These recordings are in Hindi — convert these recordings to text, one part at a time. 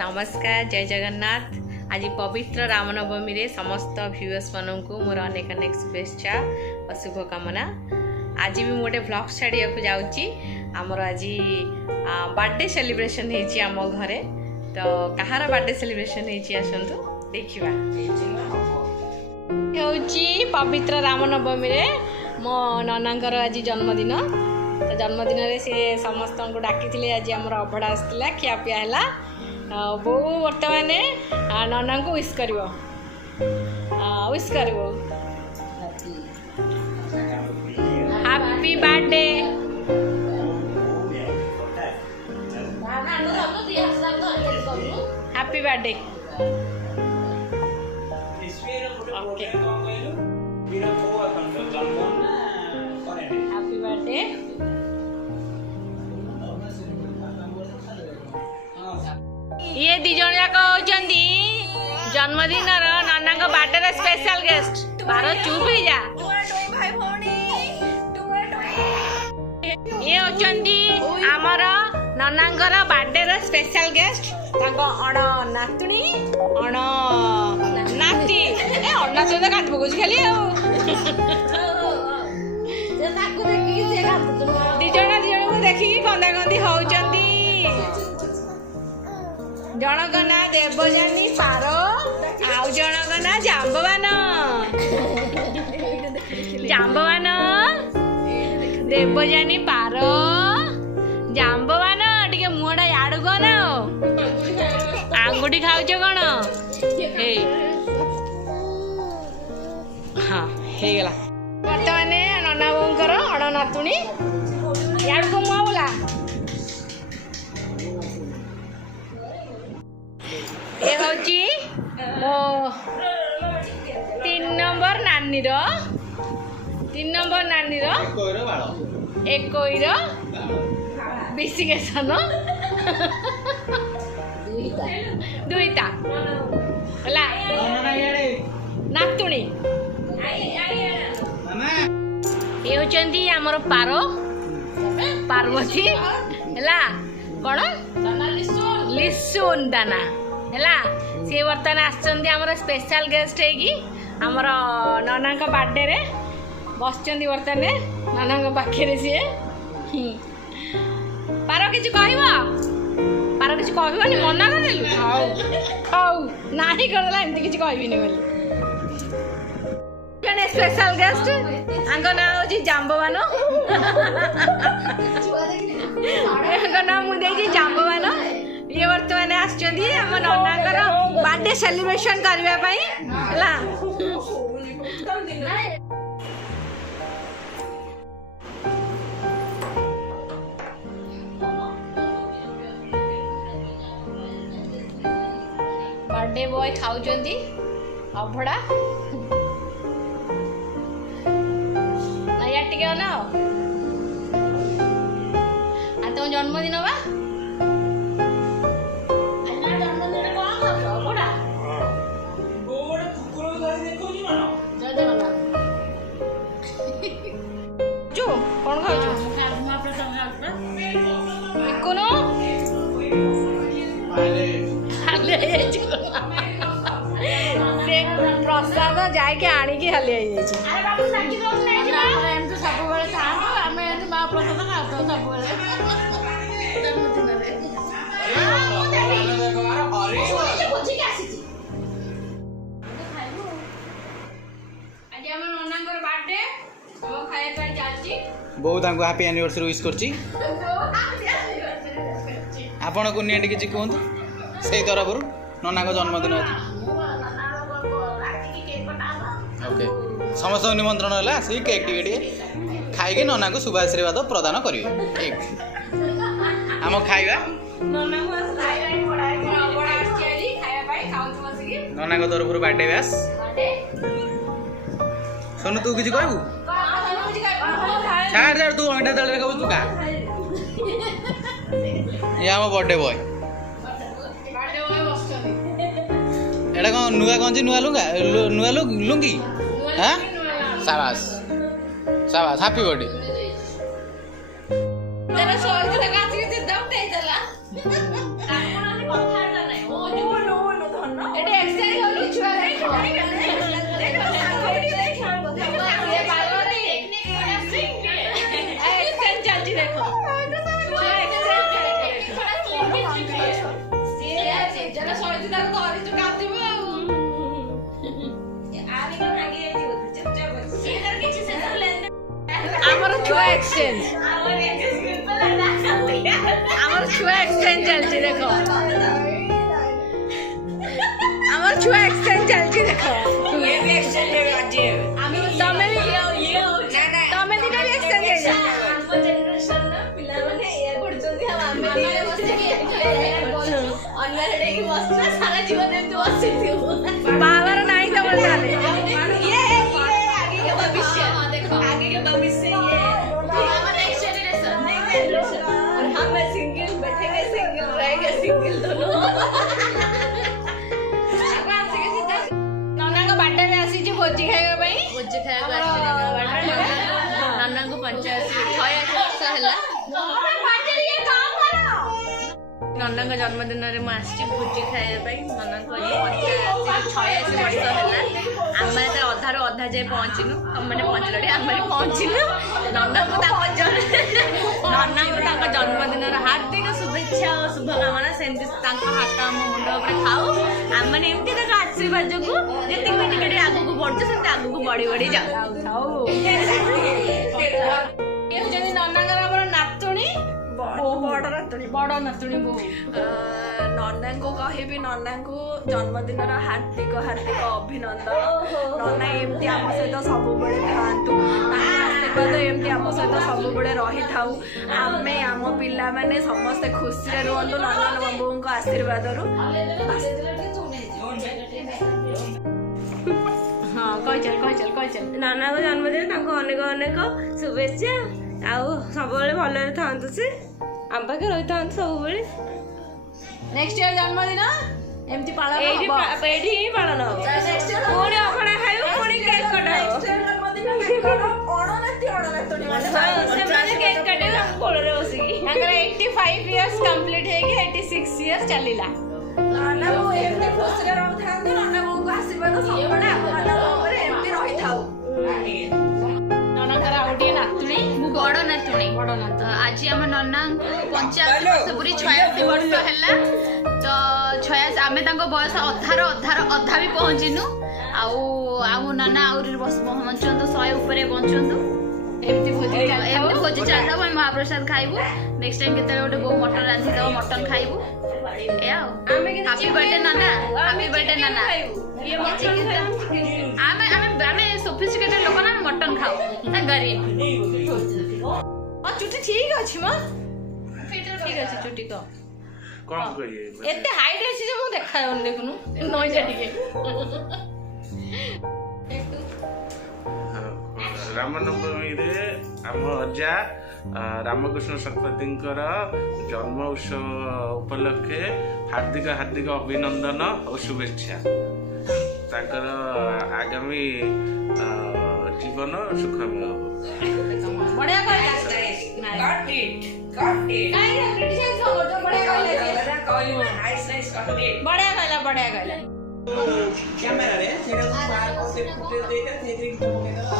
नमस्कार जय जगन्नाथ। आज पवित्र रामनवमी रे समस्त व्यूअर्स मानक मोर अनेक अनेक शुभेच्छा और शुभकामना। आज भी मोटे व्लॉग छाड़िया जाऊँगी। आमर आज बर्थडे सेलिब्रेशन होती आम घरे, तो कहार बर्थडे सेलिब्रेशन होती आसतु देखा। हूँ पवित्र रामनवमी रे मो ननांकर आज जन्मदिन, तो जन्मदिन रे सी समस्त को डाकी आज आमर अभड़ा आसाला खियापिया है। बो बर्तमान नना को विश कर happy birthday. Happy birthday. Happy birthday. ये दी जन जाक होचंदी जन्मदिन नाना को बर्थडे स्पेशल गेस्ट। बारो चुप ही जा। ये होचंदी आमर नानांकर बर्थडे स्पेशल गेस्ट। तांको अण नातुणी अण नाती ए अण्णा सहित काट पकोछ खाली दी जन को देखिकी कंदा कंदी होचंदी। जनक ना देवजानी पारो, आउ जनक ना जाम्बवान। जाम्बवान देवजानी पारो जाम्बवान टिके मुहटा याडू कौन आंगुठी खाऊच कौन हाँ हेगला। बर्तमान नना बोर अण नातुणी याड को मुआ बोला। ये हूँ मो 3 नंबर नानी एक विशिकेशन दुईटा नातुणी। ये होचंदी आमर पारो पार्वती है कौन लिसुन दाना है। सी बर्तमान आमर स्पेशल गेस्ट होमर नना बर्थडे रे बस बर्तमान नना पाखे सी पार कि पार कि कहनी मना करेलु हौ ना करदेला एमती किसी कहबिनी बोली। स्पेशल गेस्ट आंक ना हूँ जाम्बवान ना मुझे जाम्बवान। ये बर्तमान आम ननांकर बर्थडे सेलिब्रेशन करने बर्थडे बॉय खाऊँ अभड़ा ना या टिके ना तुम जन्मदिन बा कौन खाऊ प्रसाद जाके आणिकी हाली बहुत हैप्पी एनिवर्सरी विश करछि। आपण को नियंटी किछि कहंतु सेही तरफ नना को जन्मदिन अछि। ओके समस्त निमंत्रण है से केक टिके खाई नना को शुभ आशीर्वाद प्रदान करिवे। ठीक आम खाइबा नना को तरफ बर्थडे व्यास सोनू तू किसी कहबू छाड़ छाड़ तू अंडा तले कहू तू का ये आम बर्थडे बॉय एटा कौन नुआ कौन नुआ लुंगा नुआ लुंगी हाँ शाबाश शाबाश हैप्पी बर्थडे। छुआ एक्सचेंज আমার ছুয়া এক্সচেঞ্জ চলছে দেখো আমার ছুয়া এক্সচেঞ্জ চলছে দেখো তুমি भी এক্সচেঞ্জ আছে তুমি भी তুমি দিটা भी এক্সচেঞ্জ আছে ଆମ জেনারেশন না ପିଲାମାନେ ଏୟା କରୁଛନ୍ତି ଆଉ ଆମେ ଦିଟା ବସିକି ଅନ୍ୟରେ ଡେକି ବସିବା ସାରା ଜୀବନ ଏମିତି ବସିଥିବୁ ବାବାର ନାହିଁ ତମର ତାହେଲେ ये आगे के भविष्य देखो आगे के भविष्य ये हमारा नेक्स्ट जनरेशन और हम सिंगल बैठेंगे सिंगल रहेंगे सिंगल दोनों नन्ना को बर्थडे रे आसी जे भोजी खाଇବା ପାଇଁ भोजी खाଇବା आसी नन्ना को 86 वर्ष ହେଲା नन्ना को जन्मदिन रे मु आसी भोजी खाଇବା ପାଇଁ नन्ना को 86 वर्ष ହେଲା ଆମେ ତ ଅଧାରୁ ଅଧା ଯାଏ ପହଞ୍ଚିନୁ ତମମାନେ ପହଞ୍ଚିଲଟି ଆମେ ପହଞ୍ଚିଲୁ ନନ୍ନାଙ୍କୁ ତାଙ୍କ ଜନ୍ମଦିନର ହାର୍ଦ୍ଦିକ ଶୁଭେଚ୍ଛା ଓ ଶୁଭକାମନା ସେମିତି ତାଙ୍କ ହାତ ଆମ ମୁଣ୍ଡ ଉପରେ ଖାଉ ଆମମାନେ ଏମିତି ତାଙ୍କ ଆଶୀର୍ବାଦ ଯୋଗୁ ଯେତିକି ବି ଟିକେ ଟିକେ ଆଗକୁ ବଢୁଛୁ ସେମିତି ଆଗକୁ ବଢି ବଢି ଯାଉ ହେଉଛନ୍ତି ନନ୍ନାଙ୍କର ଆମର ନାତୁଣୀ ବଡ ନାତୁଣୀ ବୋଉ ନନାଙ୍କୁ କହିବି ନନାଙ୍କୁ ଜନ୍ମଦିନର ହାର୍ଦ୍ଦିକ ହାର୍ଦ୍ଦିକ ଅଭିନନ୍ଦନ ନନା ଏମିତି ଆମ ସହିତ ସବୁବେଳେ ଥାଆନ୍ତୁ ତାଙ୍କ ଆଶୀର୍ବାଦ ଏମିତି ଆମ ସହିତ ସବୁବେଳେ ରହିଥାଉ ଆମେ ଆମ ପିଲାମାନେ ସମସ୍ତେ ଖୁସିରେ ରୁହନ୍ତୁ ନନା ବୋଉଙ୍କ ଆଶୀର୍ବାଦରୁ ହଁ କହିଚାଲ ନନାଙ୍କ ଜନ୍ମଦିନ ତାଙ୍କୁ ଅନେକ ଅନେକ ଶୁଭେଚ୍ଛା ଆଉ ସବୁବେଳେ ଭଲରେ ଥାଆନ୍ତୁ ସେ ଆମ ପାଖରେ ରହିଥାନ୍ତୁ ସବୁବେଳେ ନେକ୍ସଟ ଇୟର ଜନ୍ମଦିନ ଏମିତି ପାଳନ ଏଇଠି ହିଁ ପାଳନ ହବ ପୁଣି ଅଭଡ଼ା ଖାଇବୁ ପୁଣି କେକ୍ କଟା ହବ ସେମାନେ କେକ୍ କାଟିବେ ଆମ କୋଳରେ ବସିକି ତାଙ୍କର 85 ଇୟର୍ସ କମ୍ପ୍ଲିଟ ହେଇକି 86 ଇୟର୍ସ ଚାଲିଲା ନନା ବୋଉ ଏମିତି ଖୁସିରେ ରହୁଥାନ୍ତୁ ନନା ବୋଉଙ୍କ ଆଶୀର୍ବାଦ ସବୁବେଳେ ଆମମାନଙ୍କ ଉପରେ ଏମିତି ରହିଥାଉ ନନାଙ୍କର ଆଉ ଗୋଟିଏ ନାତୁଣୀ ମୁଁ ବଡ଼ ନାତୁଣୀ ଆଜି ଆମ ନନାଙ୍କୁ 85 ବର୍ଷ ପୁରୀ 86 ବର୍ଷ ହେଲା ତ 86 ଆମେ ତାଙ୍କ ବୟସ ଅଧା ବି ପହଞ୍ଚିନୁ ଆଉ ନନା ଆହୁରି ବଞ୍ଚନ୍ତୁ 100 ଉପରେ ବଞ୍ଚନ୍ତୁ ଏମିତି ଭୋଜି ଚାଲିଥାଉ ଆମେ ମହାପ୍ରସାଦ ଖାଇବୁ ନେକ୍ସଟ ଟାଇମ୍ କେତେବେଳେ ଗୋଟେ ବୋଉ ମଟନ ରାନ୍ଧିଦେବ ମଟନ ଖାଇବୁ ଏଇଆ ଆଉ ହାପି ବର୍ଥଡେ ନାନା ହାପି ବର୍ଥଡେ ନାନା ଆମେ ସୋଫିଷ୍ଟିକେଟେଡ୍ ଲୋକ ନା ମଟନ ଖାଉ ତା ଗରିବ ଚୁଟି ଠିକ ଅଛି ମ ଠିକ ଅଛି ଚୁଟି କହ କଣ କରିବେ ଏତେ ହାଇଟ୍ ଅଛି ଯେ ମୁଁ ଦେଖାଯାଉନି ଦେଖୁନୁ ନଇଁଯା ଟିକେ ରାମନବମୀରେ ଆମ ଅଜା ରାମକୃଷ୍ଣ ଶତପଥୀଙ୍କର ଜନ୍ମ ଉତ୍ସବ ଉପଲକ୍ଷେ ହାର୍ଦ୍ଦିକ ଅଭିନନ୍ଦନ ଓ ଶୁଭେଚ୍ଛା ତାଙ୍କର ଆଗାମୀ ଜୀବନ ସୁଖମୟ ହବ ବଢିଆ କହିଲା ବଢିଆ କହିଲା କ୍ୟାମେରାରେ ସେଇଟାକୁ ସେ ଫୁଟେଜ ଦେଇଟା ସେଇଥିରେ ଗୀତ ପକେଇଦେବା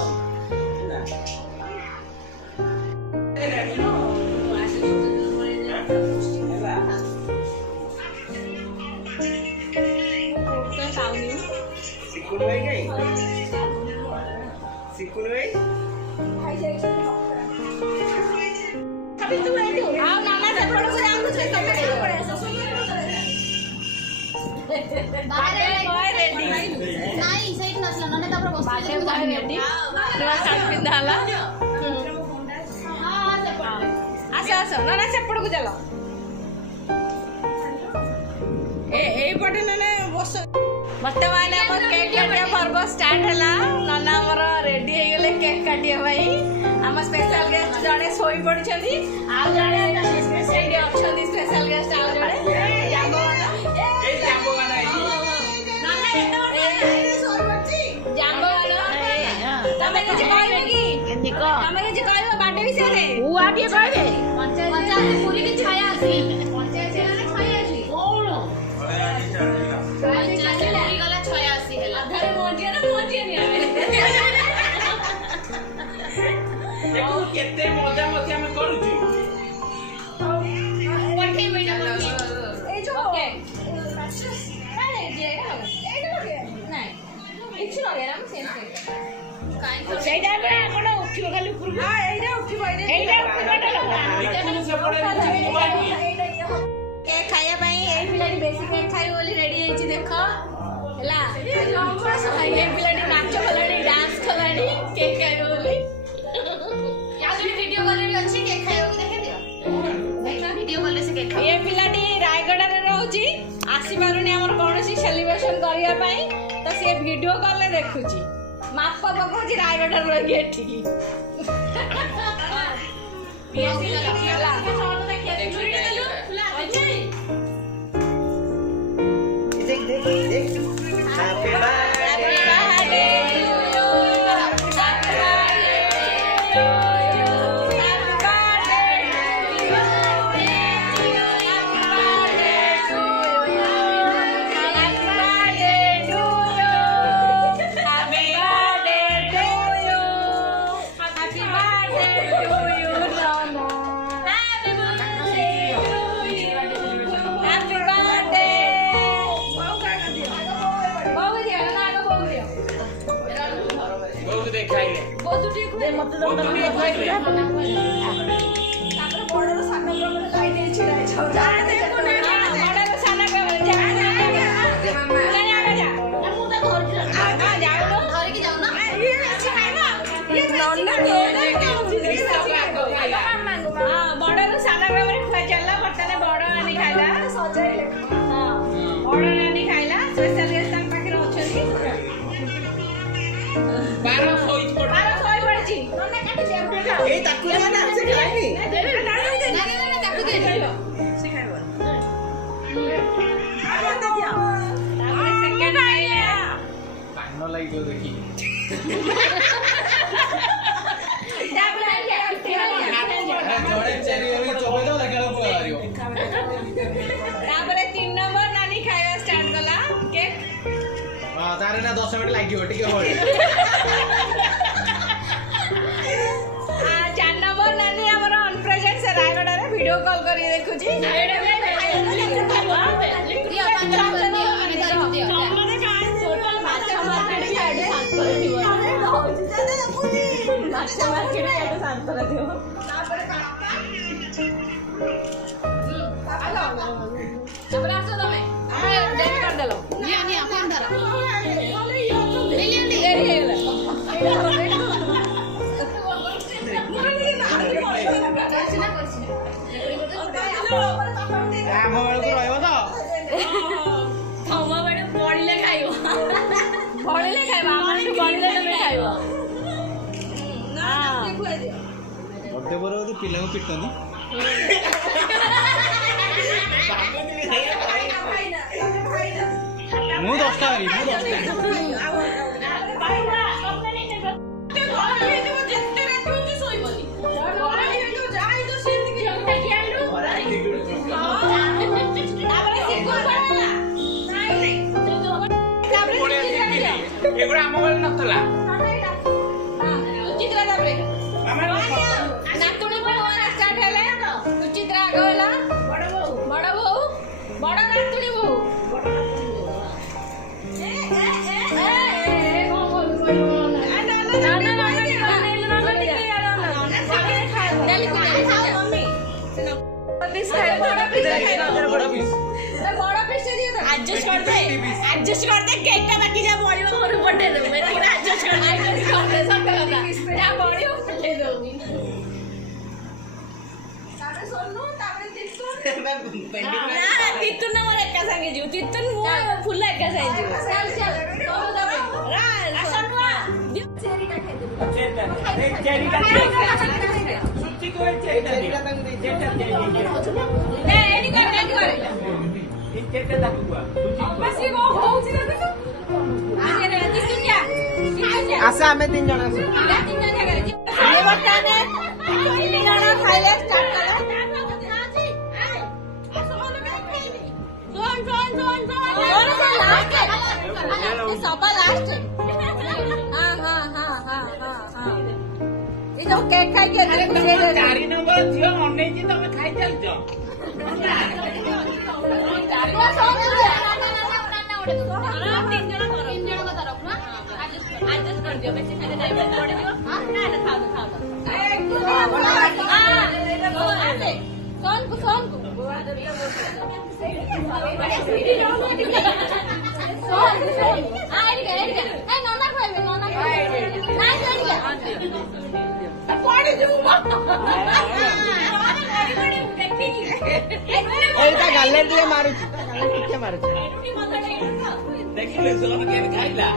ସିକୁନ ଭାଇ କାଇଁ ସିକୁନ ଭାଇ ଆଉ ନାନା ସେପଟକୁ ଯାଉଛୁ ତମେ ନାଇଁ ସେଇଠି ନଥିଲା ନନା ତାପରେ ବସିଥିଲେ ପିନ୍ଧା ହେଲା ଆସ ନାନା ସେପଟକୁ ଚାଲ ଏଇପଟେ ନାନା ବସ ବର୍ତ୍ତମାନ ଆମ କେକ୍ କାଟିବା ପର୍ବ ଷ୍ଟାର୍ଟ ହେଲା ନନା ଆମର ରେଡି ହେଇଗଲେ କେକ୍ କାଟିବା ପାଇଁ ଆମ ସ୍ପେଶାଲ ଗେଷ୍ଟ ଜଣେ ଶୋଇ ପଡିଛନ୍ତି ଆଉ ଜଣେ ସେଇଠି ଅଛନ୍ତି ସ୍ପେଶାଲ ଗେଷ୍ଟ ଆଉ ଜଣେ ତମେ କିଛି କହିବେ କି ତମେ କିଛି କହିବ ବାର୍ଥଡେ ବିଷୟରେ ପଞ୍ଚାୟତ ପୁରୀ କି 86 ପଞ୍ଚାୟତ ପୁରୀ ଗଲା 86 ହେଲା କେତେ ମଜା ମସ୍ତି ଆମେ କରୁଛୁ ସେଇ ଟାଇମରେ ଆପଣ ଉଠିବ ଖାଲି ଉପରକୁ ଏଇଟା ଉଠିବ ଏଇଟା ଉଠିବାଟା ଦେଖିବୁ ସେପଟେ କିଛି ଯିବାନି। କେକ୍ ଖାଇବା ପାଇଁ ଏଇ ପିଲାଟି ବେଶୀ କେକ୍ ଖାଇବ ବୋଲି ରେଡି ହେଇଛି ଦେଖ ହେଲା ଏଇ ପିଲାଟି ନାଚ କଲାଣି ଡାନ୍ସ କଲାଣି କେକ୍ ଖାଇବ ବୋଲି ଭିଡିଓ କଲ୍ ବି ଅଛି କେକ୍ ଖାଇବାକୁ ଦେଖେଇଦିଅ ଦେଖିବା ଭିଡିଓ କଲ୍ରେ ସେ କେକ୍ ଏ ପିଲାଟି ରାୟଗଡ଼ାରେ ରହୁଛି ଆସିପାରୁନି ଆମର କୌଣସି ସେଲିବ୍ରେସନ କରିବା ପାଇଁ ତ ସିଏ ଭିଡିଓ କଲରେ ଦେଖୁଛି ମାପ ପକଉଛି ରାୟଗଡ଼ାରେ ରହିକି ଏଠିକି Happy birthday ବହୁତ ଦେଖାଇଲେ ବହୁତ ଟିକେ ଖାଇଲେ ତାପରେ ବଡର ସାନ ବ୍ରହ୍ମରେ ଲାଇଟ୍ ହେଇ ଛିଡ଼ା ହେଇଯାଉ ଧରିକି ଯାଉନ ବଡରୁ ସାନ ଗ୍ରାମରେ ଚାଲିଲା ବର୍ତ୍ତମାନ ବଡ ନାନୀ ଖାଇଲା ସଜାଇଲେ ବଡ ନାନୀ ଖାଇଲା ସ୍ପେଶାଲ ଗେଷ୍ଟ ତାଙ୍କ ପାଖରେ ଅଛନ୍ତି ବାର ଶୋଇଛି ପଡ ତାର ଶୋଇ ପଡିଛି ଏଇ ତାକୁ ନା ସେ ଖାଇନି ତାକୁ ଦିଅ ତାପରେ ସେକେଣ୍ଡ ଖାଇଲା କାନ ଲାଗିବ ଦେଖି ତାପରେ ଜଣେ ଚାରି ଚୋବେଇ ଦବ ଦେଖିଲା ବେଳକୁ ବାହାରିବ। ତାପରେ 3 ନମ୍ବର ନାନୀ ଖାଇବା ଷ୍ଟାର୍ଟ କଲା କେକ୍ ହଁ ତାର ନା 10 ମିନିଟ୍ ଲାଗିବ ଟିକେ ହଳି 4 ନମ୍ବର ନାନୀ ଆମର ଅନପ୍ରେଜେଣ୍ଟ ସେ ରାୟଗଡ଼ାରେ ଭିଡିଓ କଲ୍ କରି ଦେଖୁଛି ଦିଅ 5 ନମ୍ବର ଦିଅ ଆମେ ଧରିକି ଦିଅ ତାପରେ ଆସ ତମେ ଡେରି କରିଦେଲ ନିଅ ନିଅ କଣ ଧର ଡେରି ହେଇଗଲା ଆମ ବେଳକୁ ରହିବ ତ ତମ ବେଳେ ପଡ଼ିଲେ ଖାଇବ ପଡ଼ିଲେ ଖାଇବ ଆମଠୁ ପଡ଼ିଲେ ତମେ ଖାଇବ ଗୋଟେ ପରେ ବୋଧେ ପିଲାଙ୍କୁ ପିଟନ୍ତି ମୁଁ 10ଟା ହାରି ମୁଁ 10ଟା ଏଗୁଡ଼ା ଆମ ବେଳେ ନଥିଲା adjust करते केक टा बाकी जा बळियो घर पटे दे मैं पूरा adjust कर दे सत कथा जा बळियो पटे दो ତାପରେ ସୋନୁ ତାପରେ ତିତୁନ ନା ତିତୁନ ମୋର ଏକା ସାଙ୍ଗେ ଯିବୁ ତିତୁନ ମୁଁ ଫୁଲ ଏକା ସାଙ୍ଗେ ଯିବୁ ଚାଲ ଚାଲ ତୋର ଦବ ଆସନୁଆ ଚେରିଟା ଖାଇଦେବୁ ଚେରିଟା ସୁଚି କୋଇ ଚେରିଟା ତାଙ୍କୁ ଦେ ଚେରିଟା ନେ ଏଠି କର এই চেরিটা তাକୁ କୁଆ ବସି କଣ ହଉଛି ଦେଖୁଛୁ ଆରେ ତିତୁନ ଯା ଆସ ଆମେ 3 ଜଣ ଆସ ये बताने तीन जण खाइले स्टार्ट कला सबा लास्ट ये जो केक खाई के 4 नंबर ଝିଅ ଅନେଇଛି ତମେ ଖାଇ ଚାଲିଛ तीन जन को तरफ ना एडजस्ट कर दियो बेसी खाली नहीं पड़े दियो ଏଇଟା ଗାଲେଟ ଟିକେ ମାରୁଛି ଟିକେ ମାରୁଛି ଦେଖିଲେ ଖାଇଲା